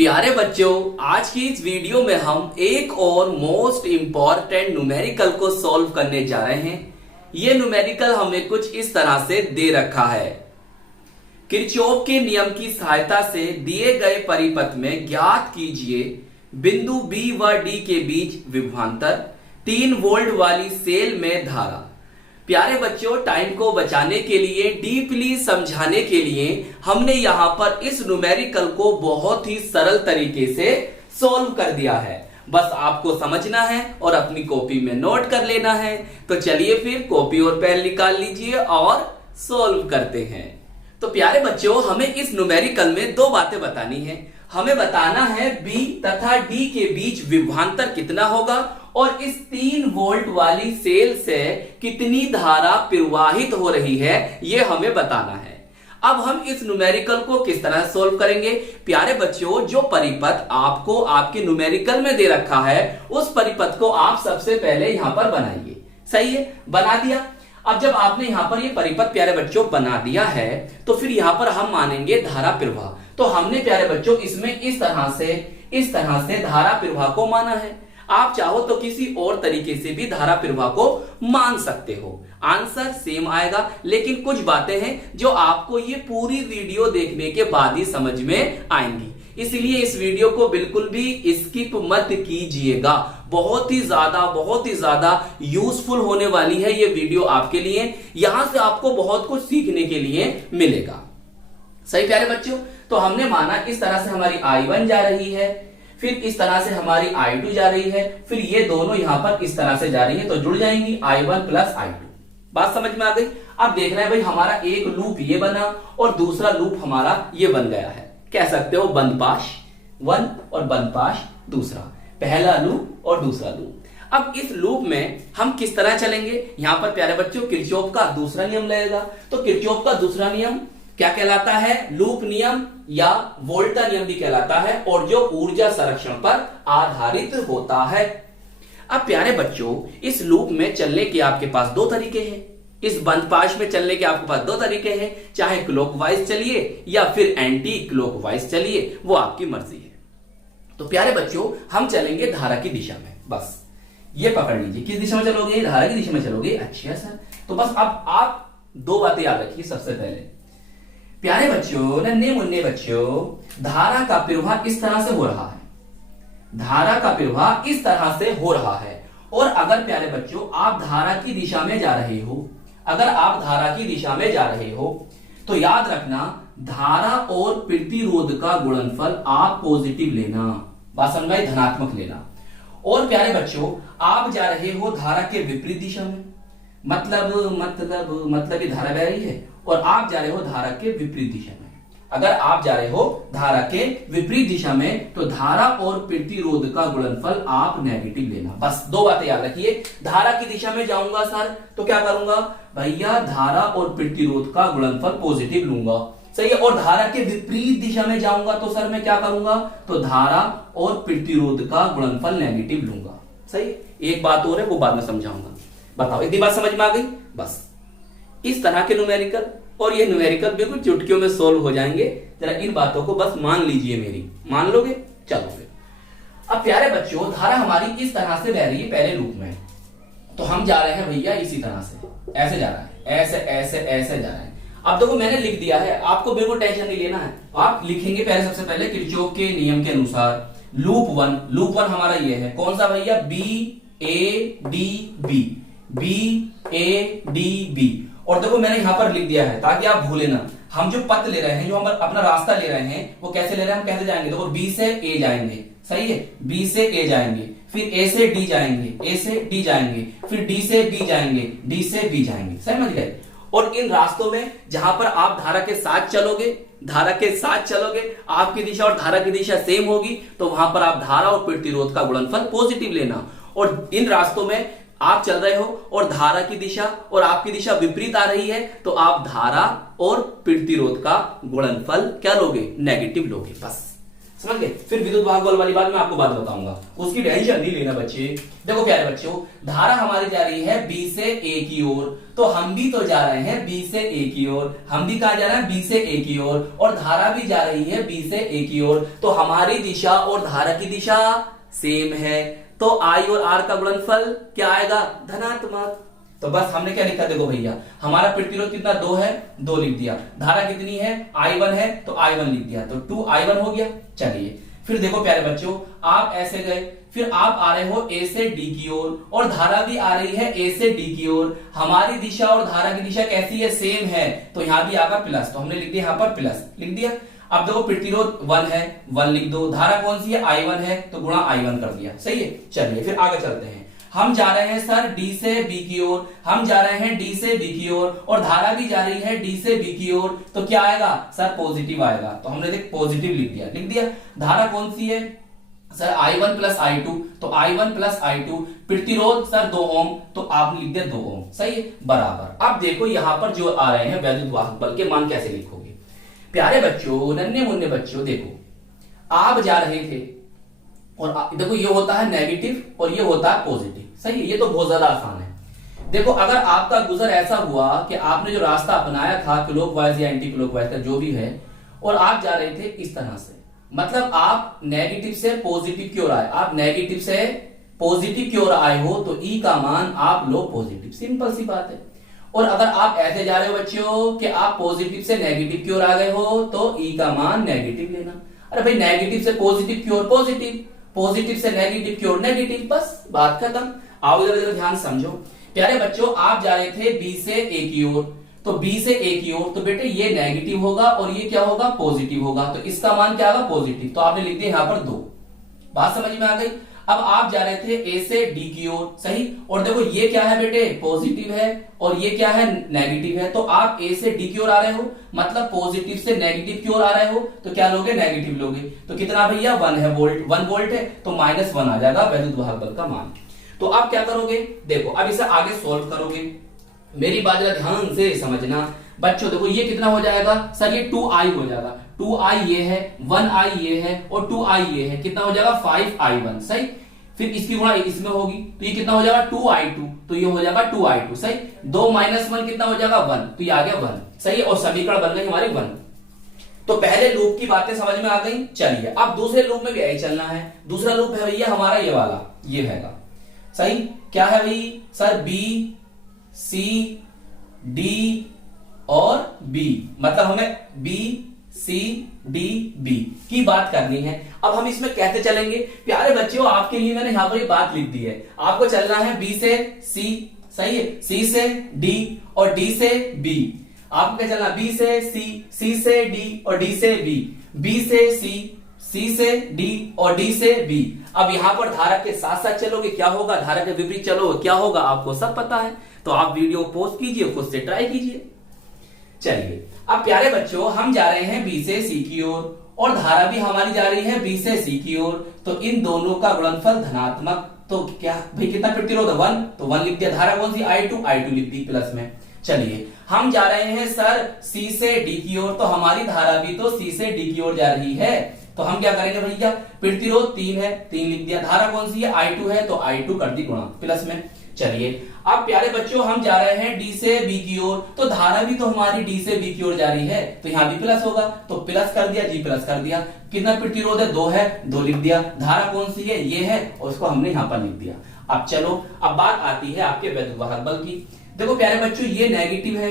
प्यारे बच्चों, आज की इस वीडियो में हम एक और मोस्ट इंपॉर्टेंट न्यूमेरिकल को सॉल्व करने जा रहे हैं। ये न्यूमेरिकल हमें कुछ इस तरह से दे रखा है। किरचॉफ के नियम की सहायता से दिए गए परिपथ में ज्ञात कीजिए बिंदु बी व डी के बीच विभवांतर 3 वोल्ट वाली सेल में धारा। प्यारे बच्चों, टाइम को बचाने के लिए, डीपली समझाने के लिए हमने यहां पर इस न्यूमेरिकल को बहुत ही सरल तरीके से सॉल्व कर दिया है। बस आपको समझना है और अपनी कॉपी में नोट कर लेना है। तो चलिए फिर कॉपी और पेन निकाल लीजिए और सॉल्व करते हैं। तो प्यारे बच्चों, हमें इस न्यूमेरिकल में 2 बातें बतानी है। हमें बताना है बी तथा डी के बीच विभवांतर कितना होगा और इस 3 वोल्ट वाली सेल से कितनी धारा प्रवाहित हो रही है, यह हमें बताना है। अब हम इस न्यूमेरिकल को किस तरह सॉल्व करेंगे? प्यारे बच्चों, जो परिपथ आपको आपके न्यूमेरिकल में दे रखा है उस परिपथ को आप सबसे पहले यहां पर बनाइए। सही है, बना दिया। अब जब आपने यहां पर ये परिपथ प्यारे बच्चों बना दिया है तो फिर यहां पर हम मानेंगे धारा प्रवाह। तो हमने प्यारे बच्चों इसमें इस तरह से धारा प्रवाह को माना है। आप चाहो तो किसी और तरीके से भी धारा प्रवाह को मान सकते हो, आंसर सेम आएगा। लेकिन कुछ बातें हैं जो आपको ये पूरी वीडियो देखने के बाद ही समझ में आएंगी, इसलिए इस वीडियो को बिल्कुल भी स्किप मत कीजिएगा। बहुत ही ज्यादा यूजफुल होने वाली है ये वीडियो आपके लिए। यहां से आपको बहुत कुछ सीखने के लिए मिलेगा। सही प्यारे बच्चों, तो हमने माना इस तरह से हमारी I1 जा रही है, फिर इस तरह से हमारी I2 जा रही है, फिर ये दोनों यहां पर इस तरह से जा रही है तो जुड़ जाएंगी I1 प्लस I2। बात समझ में आ गई? अब देखना है भाई, हमारा एक लूप ये बना और दूसरा लूप हमारा ये बन गया है। कह सकते हो बंदपाश 1 और बंदपाश दूसरा, पहला लूप और दूसरा लूप। अब इस लूप में हम किस तरह चलेंगे? यहां पर प्यारे बच्चों किरचॉफ का दूसरा नियम लगेगा। तो किरचॉफ का दूसरा नियम क्या कहलाता है? लूप नियम या वोल्टा नियम भी कहलाता है, और जो ऊर्जा संरक्षण पर आधारित होता है। अब प्यारे बच्चों, इस लूप में चलने के आपके पास 2 तरीके हैं। इस बंदपाश में चलने के आपके पास 2 तरीके हैं, चाहे क्लॉकवाइज चलिए या फिर एंटी क्लॉकवाइज चलिए, वो आपकी मर्जी है। तो प्यारे बच्चों, हम चलेंगे धारा की दिशा में। बस ये पकड़ लीजिए, किस दिशा में चलोगे? धारा की दिशा में चलोगे। अच्छा सर, तो बस अब आप 2 बातें याद रखिए। सबसे पहले प्यारे बच्चों, नन्हे मुन्ने बच्चों, धारा का प्रवाह इस तरह से हो रहा है। धारा का प्रवाह इस तरह से हो रहा है। और अगर प्यारे बच्चों आप धारा की दिशा में जा रहे हो, अगर आप धारा की दिशा में जा रहे हो तो याद रखना, धारा और प्रतिरोध का गुणनफल आप पॉजिटिव लेना। बात समझ में? धनात्मक लेना। और प्यारे बच्चों, आप जा रहे हो धारा के विपरीत दिशा में, मतलब ये धारा बह रही है और आप जा रहे हो धारा के विपरीत दिशा में। अगर आप जा रहे हो धारा के विपरीत दिशा में तो धारा और प्रतिरोध का गुणनफल आप नेगेटिव लेना। बस 2 बातें याद रखिए। धारा की दिशा में जाऊंगा सर तो क्या करूंगा भैया? धारा और प्रतिरोध का गुणनफल पॉजिटिव लूंगा। सही है। और धारा के विपरीत दिशा में जाऊंगा तो सर मैं क्या करूंगा? तो धारा और प्रतिरोध का गुणनफल नेगेटिव लूंगा। सही। एक बात और है, वो बाद में समझाऊंगा। बताओ, इतनी बात समझ में आ गई? बस इस तरह के न्यूमेरिकल, और ये न्यूमेरिकल बिल्कुल चुटकियों में सोल्व हो जाएंगे। जरा इन बातों को बस मान लीजिए, मेरी मान लोगे? चलो फिर। अब प्यारे बच्चों, धारा हमारी इस तरह से बह रही है पहले लूप में, तो हम जा रहे हैं भैया इसी तरह से, ऐसे जा रहा है, ऐसे ऐसे ऐसे जा रहा है। अब देखो मैंने लिख दिया है, आपको बिल्कुल टेंशन नहीं लेना है। आप लिखेंगे पहले, सबसे पहले किरचॉफ के नियम के अनुसार लूप 1 हमारा ये है। कौन सा भैया? BADB। और देखो मैंने यहां पर लिख दिया है ताकि आप भूले ना। हम जो पथ ले रहे हैं, जो हम अपना रास्ता ले रहे हैं, वो कैसे ले रहे हैं? हम कैसे जाएंगे? देखो B से A जाएंगे। सही है। B से A जाएंगे, फिर A से D जाएंगे, A से D जाएंगे, फिर D से B जाएंगे, D से B जाएंगे। समझ गए? और इन रास्तों में जहां पर आप धारा के साथ चलोगे, आपकी दिशा और धारा की दिशा सेम होगी, तो वहां पर आप धारा और प्रतिरोध का गुणनफल पॉजिटिव लेना। और इन रास्तों में आप चल रहे हो और धारा की दिशा और आपकी दिशा विपरीत आ रही है, तो आप धारा और प्रतिरोध का गुणनफल क्या लोगे? नेगेटिव लोगे। बस समझ गए। फिर विद्युत वाहक बल वाली बात मैं आपको बात बताऊंगा, उसकी टेंशन नहीं लेना बच्चे। देखो प्यारे बच्चों, धारा हमारी जा रही है बी से ए की ओर, तो हम भी तो जा रहे हैं बी से ए की ओर। हम भी कहा जा रहे हैं बी से ए की ओर, और धारा भी जा रही है बी से ए की ओर, तो हमारी दिशा और धारा की दिशा सेम है। तो आई और आर का गुणनफल क्या आएगा? धनात्मक। तो बस हमने क्या लिखा, देखो भैया हमारा प्रतिरोध कितना 2 है, 2 लिख दिया। धारा कितनी है? I1 है, तो I1 लिख दिया, तो 2I1 हो गया। चलिए फिर देखो प्यारे बच्चों, आप ऐसे गए, फिर आप आ रहे हो A से D की ओर, और धारा भी आ रही है A से D की ओर। हमारी दिशा और धारा की दिशा कैसी है? सेम है, तो यहां भी आगा प्लस, तो हमने लिख दिया यहां पर प्लस लिख दिया। अब देखो प्रतिरोध 1 है, 1 लिख दो। धारा कौन सी है? I1 है, तो गुणा I1 कर दिया, सही है। चलिए फिर आगे चलते हैं। हम जा रहे हैं सर D से B की ओर, हम जा रहे हैं D से B की ओर, और धारा भी जा रही है D से B की ओर, तो क्या आएगा सर? पॉजिटिव आएगा, तो हमने देख पॉजिटिव लिख दिया। धारा कौन सी है सर? I1 प्लस I2, तो I1 प्लस I2। प्रतिरोध सर 2 ओम, तो आपने लिख दिया 2 ओम, सही है, बराबर। अब देखो यहां पर जो आ रहे हैं वैद्युत वाहक बल के मान कैसे लिखोगे? प्यारे बच्चों, नन्हे मुन्ने बच्चों, देखो आप जा रहे थे, और देखो ये होता है नेगेटिव और ये होता है पॉजिटिव, सही है, ये तो बहुत ज्यादा आसान है। देखो अगर आपका गुजर ऐसा हुआ कि आपने जो रास्ता अपनाया था क्लॉकवाइज या एंटी क्लॉकवाइज का जो भी है, और आप जा रहे थे इस तरह से, मतलब आप नेगेटिव से पॉजिटिव की ओर आए, आप नेगेटिव से पॉजिटिव की ओर आए हो, तो ई का मान आप लो पॉजिटिव, सिंपल सी बात है। और अगर आप ऐसे जा रहे हो बच्चों कि आप पॉजिटिव से नेगेटिव की ओर आ गए हो, तो ई का मान नेगेटिव लेना। अरे भाई नेगेटिव से पॉजिटिव की ओर पॉजिटिव, पॉजिटिव से नेगेटिव की ओर नेगेटिव, बस बात खत्म। आओ जरा ध्यान समझो प्यारे बच्चों, आप जा रहे थे बी से ए की ओर, तो बी से ए की ओर, तो बेटे ये नेगेटिव होगा और ये क्या होगा? पॉजिटिव होगा, तो इसका मान क्या होगा? पॉजिटिव। तो आपने लिख दिया यहां पर 2। बात समझ में आ गई? अब आप जा रहे थे ए से डी की ओर, सही, और देखो ये क्या है बेटे? पॉजिटिव है, और ये क्या है? नेगेटिव है। तो आप ए से डी की ओर आ रहे हो, मतलब पॉजिटिव से नेगेटिव की ओर आ रहे हो, तो क्या लोगे? नेगेटिव लोगे। तो कितना भैया? 1 है, वोल्ट, 1 वोल्ट है, तो -1 आ जाएगा वैद्युत वाहक बल का मान। तो अब क्या करोगे? देखो अब इसे आगे सोल्व करोगे, मेरी बात जरा ध्यान से समझना बच्चों। देखो ये कितना हो जाएगा सर? ये 2i हो जाएगा, 2i ये है, 1i ये है, और 2i ये है, कितना हो जाएगा? 5i1, सही। फिर इसकी गुणा इसमें होगी, तो ये कितना हो जाएगा? 2i2, तो ये हो जाएगा 2i2, सही। 2 - 1 कितना हो जाएगा? 1, तो ये आ गया 1, सही है, और समीकरण बन गई हमारी 1। तो पहले लूप की बातें समझ में आ गई। चलिए अब दूसरे लूप में भी यही चलना है। दूसरा लूप है भैया हमारा ये वाला, ये हैगा, सही। क्या है भाई सर? बी सी डी और बी, मतलब हमें बी सी डी बी की बात करनी है। अब हम इसमें कैसे चलेंगे प्यारे बच्चों? आपके लिए मैंने यहां पर ये बात लिख दी है। आपको चलना है बी से सी, सही है, सी से डी और डी से बी। आपको क्या चलना? बी से सी, सी से डी और डी से बी, बी से सी, सी से डी और डी से बी। अब यहां पर धारा के साथ साथ चलोगे, क्या होगा? धारा के विपरीत चलोगे, क्या होगा? आपको सब पता है। तो आप वीडियो पॉज कीजिए, खुद से ट्राई कीजिए। चलिए अब प्यारे बच्चों, हम जा रहे हैं बी से सी की ओर, और धारा भी हमारी जा रही है बी से सी की ओर, तो इन दोनों का गुणनफल धनात्मक। तो क्या भाई कितना प्रतिरोध? 1, तो 1 लिख दिया। धारा कौन सी? I2 लिख दी प्लस में। चलिए हम जा रहे हैं सर सी से डी की ओर, तो हमारी धारा भी तो सी से डी की ओर जा रही है, तो हम क्या करेंगे भैया? प्रतिरोध 3 है, 3 लिख दिया। धारा कौन सी है? I2 है, तो I2 कर दी गुणा प्लस में। चलिए अब प्यारे बच्चों, हम जा रहे हैं डी से बी की ओर, तो धारा भी तो हमारी डी से बी की ओर जा रही है, तो यहां भी प्लस होगा, तो प्लस कर दिया, जी प्लस कर दिया। कितना प्रतिरोध है? 2 है, 2 लिख दिया। धारा कौन सी है? ये है, और उसको हमने यहां पर लिख दिया। अब चलो, अब बात आती है आपके वैद्युत वाहक बल की। देखो प्यारे बच्चों, ये नेगेटिव है,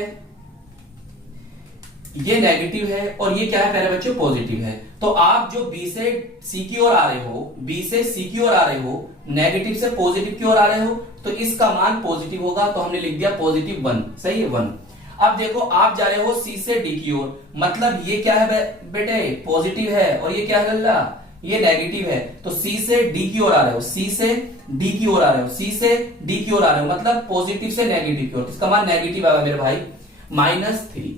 ये नेगेटिव है, और ये क्या है प्यारे बच्चों? पॉजिटिव है। तो आप जो बी से सी की ओर आ रहे हो, बी से सी की ओर आ रहे हो, नेगेटिव से पॉजिटिव की ओर आ रहे हो, तो इसका मान पॉजिटिव होगा, तो हमने लिख दिया पॉजिटिव 1, सही है, 1। अब देखो आप जा रहे हो सी से डी की ओर, मतलब ये क्या है बेटे? पॉजिटिव है, और ये क्या है गल्ला? ये नेगेटिव है। तो सी से डी की ओर आ रहे हो, सी से डी की ओर आ रहे हो, सी से डी की ओर आ रहे हो, मतलब पॉजिटिव से नेगेटिव की ओर, इसका मान नेगेटिव आएगा मेरे भाई, -3,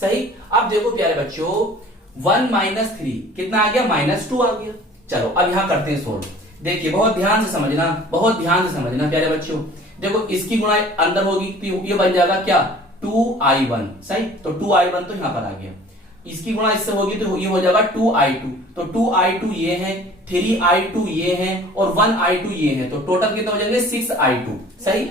सही। अब देखो प्यारे बच्चों, 1 - 3 कितना आ गया? -2 आ गया। चलो अब यहां करते हैं सोल्व। देखिए बहुत ध्यान से समझना, बहुत ध्यान से समझना प्यारे बच्चों। देखो इसकी गुणा अंदर होगी, तो ये बन जाएगा क्या? 2i1, सही। तो 2i1 तो यहां पर आ गया। इसकी गुणा इससे होगी तो ये हो जाएगा 2i2, तो 2i2 ये है, 3i2 ये है और 1i2 ये है, तो टोटल कितने हो जाएंगे 6i2। सही।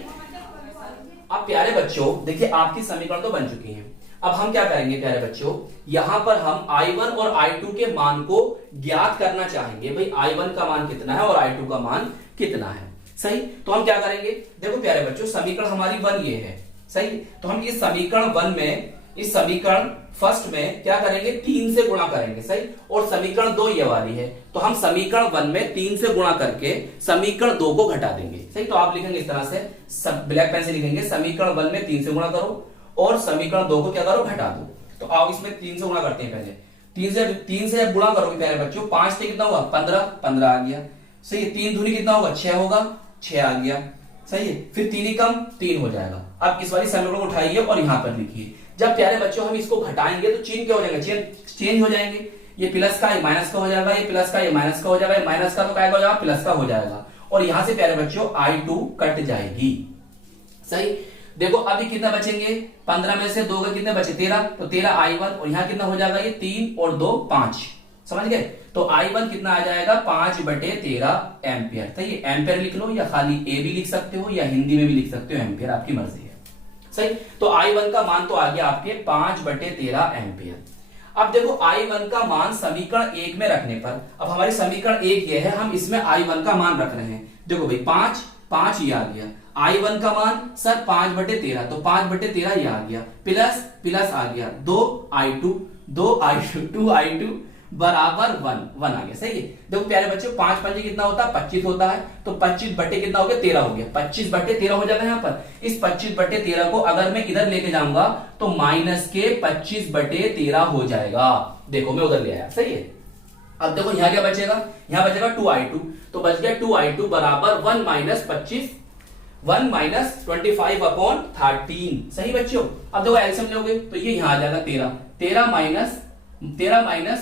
अब प्यारे बच्चों देखिए आपकी समीकरण तो बन चुकी है। अब हम क्या करेंगे प्यारे बच्चों, यहां पर हम i1 और i2 के मान को ज्ञात करना चाहेंगे। भाई i1 का मान कितना है और i2 का मान कितना है। सही। तो हम क्या करेंगे, देखो प्यारे बच्चों समीकरण हमारी 1 ये है। सही। तो हम इस समीकरण 1 में, इस समीकरण फर्स्ट में क्या करेंगे, 3 से गुणा करेंगे। सही। और समीकरण 2 ये वाली है, तो हम समीकरण 1 में 3 से गुणा करके समीकरण 2 को घटा देंगे। सही। तो आप लिखेंगे इस तरह से, ब्लैक पेन से लिखेंगे, समीकरण 1 में 3 से गुणा करो और समीकरण 2 को क्या करो, घटा दो। तो आओ इसमें 3 से गुणा करते हैं। पहले 3 से गुणा करोगे प्यारे बच्चों, 5 से कितना होगा 15 आ गया। सही है। 3 दूनी कितना होगा 6 होगा, 6 आ गया। सही है। फिर 3 ही कम 3 हो जाएगा। अब इस वाली समीकरण को उठाइए और यहां पर लिखिए। जब प्यारे बच्चों हम इसको घटाएंगे तो चिन्ह क्या हो जाएगा, चेंज हो जाएंगे। ये प्लस का ये माइनस का हो जाएगा, ये प्लस का ये माइनस का हो जाएगा, ये माइनस का तो क्या हो जाएगा, प्लस का हो जाएगा। और यहां से प्यारे बच्चों i2 कट जाएगी। सही। देखो अभी कितना बचेंगे, 15 में से 2 के कितने बचे 13, तो 13i1 और यहां कितना हो जाएगा, ये 3 और 2 5। समझ गए। तो i1 कितना आ जाएगा 5/13 एम्पियर। तो ये एम्पियर लिख लो या खाली ए भी लिख सकते हो या हिंदी में भी लिख सकते हो, एम्पियर आपकी मर्जी है। सही। तो i1 का मान तो आ गया आपके 5/13 एम्पियर। अब देखो i1 का मान समीकरण 1 में रखने पर, अब हमारी समीकरण 1 ये है, हम इसमें i1 का मान रख रहे हैं। देखो भाई 5 ये आ गया, i1 का मान सर 5/13, तो 5/13 ये आ गया, प्लस प्लस आ गया 2i2 बराबर 1 आ गया। सही है। देखो प्यारे बच्चों 5 पंजे कितना होता है 25 होता है, तो 25 बटे कितना हो गया 13 हो गया, 25/13 हो जाएगा। यहाँ पर इस 25/13 को अगर मैं इधर लेके जाऊंगा तो माइनस के 25/13 हो जाएगा। देखो मैं उधर ले आया। सही है। अब देखो यहाँ क्या बचेगा, यहाँ बचेगा 2i2, तो बच गया 2i2 बराबर 1 माइनस 25/13। सही बच्चों। अब देखो एलसीएम लोगे तो ये यहाँ आ जाएगा 13 माइनस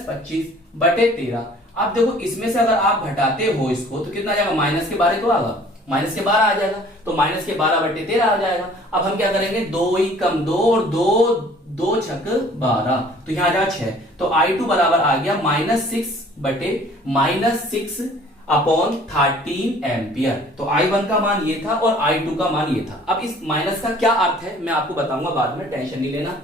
25/13। अब देखो इसमें से अगर आप घटाते हो इसको तो कितना आ जाएगा, माइनस के 12 तो आएगा, माइनस के 12 आ जाएगा, तो माइनस के 12/13 आ जाएगा। अब हम क्या करेंगे, 2 ही कम 2 और 2 छक 12, तो यहाँ आ जाएगा 6। तो i2 बराबर आ गया -6/13 एम्पियर। तो i1 का मान ये था और i2 का मान ये था। अब इस माइनस का क्या अर्थ है मैं आपको बताऊंगा बाद में, टेंशन नहीं लेना।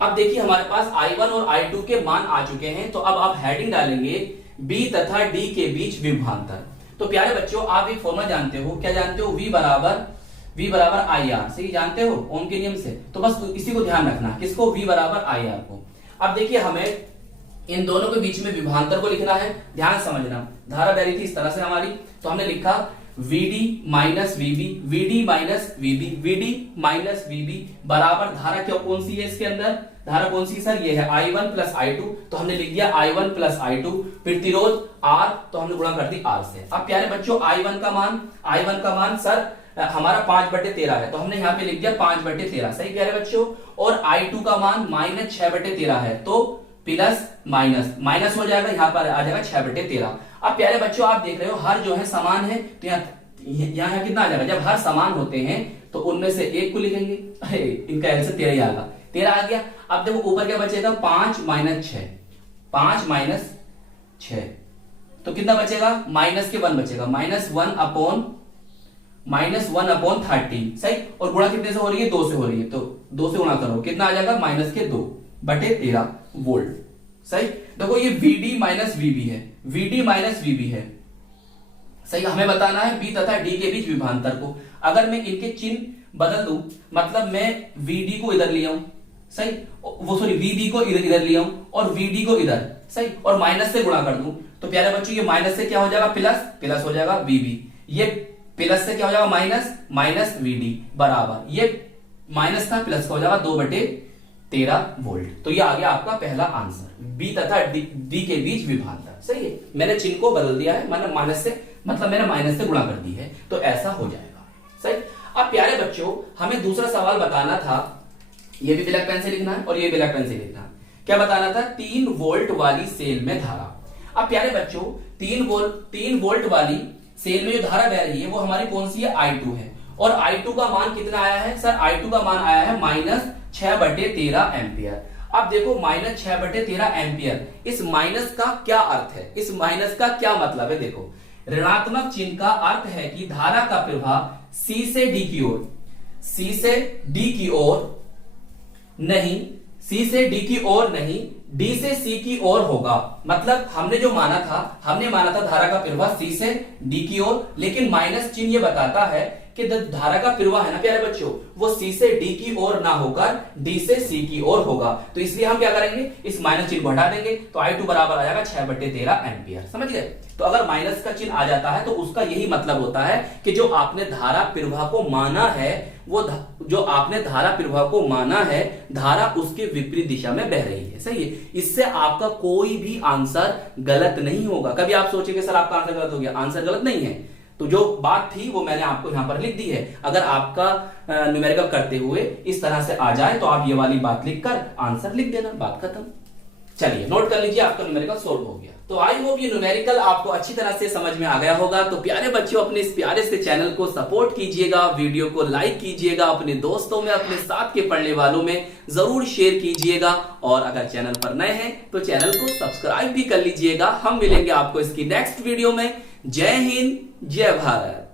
अब देखिए हमारे पास i1 और i2 के मान आ चुके हैं, तो अब आप हेडिंग डालेंगे b तथा d के बीच विभवांतर। तो प्यारे बच्चों आप एक फॉर्मूला जानते हो, क्या जानते हो, v बराबर IR। सही जानते हो ओम के नियम से, तो बस इसी को ध्यान रखना, किसको, v बराबर IR को। अब देखिए हमें इन दोनों के बीच में विभवांतर को लिखना है, ध्यान समझना। धारा बह रही थी इस तरह से हमारी, तो हमने लिखा VD माइनस VB बराबर धारा क्या कौन सी है इसके अंदर, धारा कौन सी सर, ये है i1 प्लस i2, तो हमने लिख दिया i1 प्लस i2, प्रतिरोध R, तो हमने गुणा कर दी R से। अब प्यारे बच्चों i1 का मान सर हमारा 5/13 है, तो हमने यहाँ पे लिख दिया 5/13। सही प्यारे बच्चों। और i2 का मान -6/13 है, तो प्लस माइनस हो जाएगा, यहाँ पर आ जाएगा 6/13। अब प्यारे बच्चों आप देख रहे हो हर जो है समान है, तो यहाँ कितना आ जाएगा, जब हर समान होते हैं तो उनमें से एक को लिखेंगे, इनका आंसर 13 ही आएगा, 13 आ गया। अब देखो ऊपर क्या बचेगा, 5 माइनस 6, तो कितना बचेगा, माइनस के 1 बचेगा, -1/13। सही। और गुणा कितने से हो रही है, 2 से हो रही है, तो 2 से गुणा करो, कितना आ जाएगा, -2/13 वोल्ट। सही। देखो ये VD माइनस VB है। सही। हमें बताना है B तथा D के बीच विभवांतर को। अगर मैं इनके चिन्ह बदल दूं, मतलब मैं VD को इधर ले आऊं, सही, VB को इधर ले आऊं और VD को इधर, सही, और माइनस से गुणा कर दूं, तो प्यारे बच्चों ये माइनस से क्या हो जाएगा, प्लस हो जाएगा VB, ये प्लस से क्या हो जाएगा, माइनस VD बराबर, ये माइनस था प्लस का हो जाएगा 2/13 वोल्ट। तो ये आ गया आपका पहला आंसर, B तथा D के बीच विभवांतर। सही है। मैंने चिन्ह को बदल दिया है, मैंने माइनस से गुणा कर दी है, तो ऐसा हो जाएगा। सही। अब प्यारे बच्चों हमें दूसरा सवाल बताना था, ये भी ब्लैक पेन से लिखना है और ये ब्लैक पेन से लिखना है। क्या बताना था, 3 वोल्ट वाली सेल में धारा। अब प्यारे बच्चों 3 वोल्ट वाली सेल में जो धारा बह रही है वो हमारी कौन सी है, i2 है। और i2 का मान कितना आया है सर, i2 का मान आया है -6/13 एम्पियर। अब देखो -6/13 एम्पियर, इस माइनस का क्या अर्थ है, इस माइनस का क्या मतलब है? देखो ऋणात्मक चिन्ह का अर्थ है कि धारा का प्रवाह C से D की ओर, C से D की ओर नहीं, C से D की ओर नहीं, D से C की ओर होगा। मतलब हमने माना था धारा का प्रवाह C से D की ओर, लेकिन माइनस चिन्ह ये बताता है कि धारा का प्रवाह है ना प्यारे बच्चों, वो C से D की ओर ना होकर D से C की ओर होगा। तो इसलिए हम क्या करेंगे, इस माइनस चिन्ह को हटा देंगे, तो I2 बराबर आ जाएगा 6/13 एम्पियर। समझ गए? तो अगर माइनस का चिन्ह आ जाता है तो उसका यही मतलब होता है कि जो आपने धारा प्रवाह को माना है, वो जो आपने धारा प्रवाह को माना है, धारा उसके विपरीत दिशा में बह रही है। सही है? इससे आपका कोई भी आंसर गलत नहीं होगा। कभी आप सोचेंगे सर आपका आंसर गलत हो गया, आंसर गलत नहीं है। तो जो बात थी वो मैंने आपको यहां पर लिख दी है। अगर आपका न्यूमेरिकल करते हुए इस तरह से आ जाए तो आप ये वाली बात लिखकर आंसर लिख देना, बात खत्म। चलिए नोट कर लीजिए, आपका न्यूमेरिकल सोल्व हो गया। तो आई होप ये न्यूमेरिकल आपको अच्छी तरह से समझ में आ गया होगा। तो प्यारे बच्चों, अपने इस प्यारे से चैनल को सपोर्ट कीजिएगा, वीडियो को लाइक कीजिएगा, अपने दोस्तों में, अपने साथ के पढ़ने वालों में जरूर शेयर कीजिएगा, और अगर चैनल पर नए हैं तो चैनल को सब्सक्राइब भी कर लीजिएगा। हम मिलेंगे आपको इसकी नेक्स्ट वीडियो में। जय हिंद, जय भारत।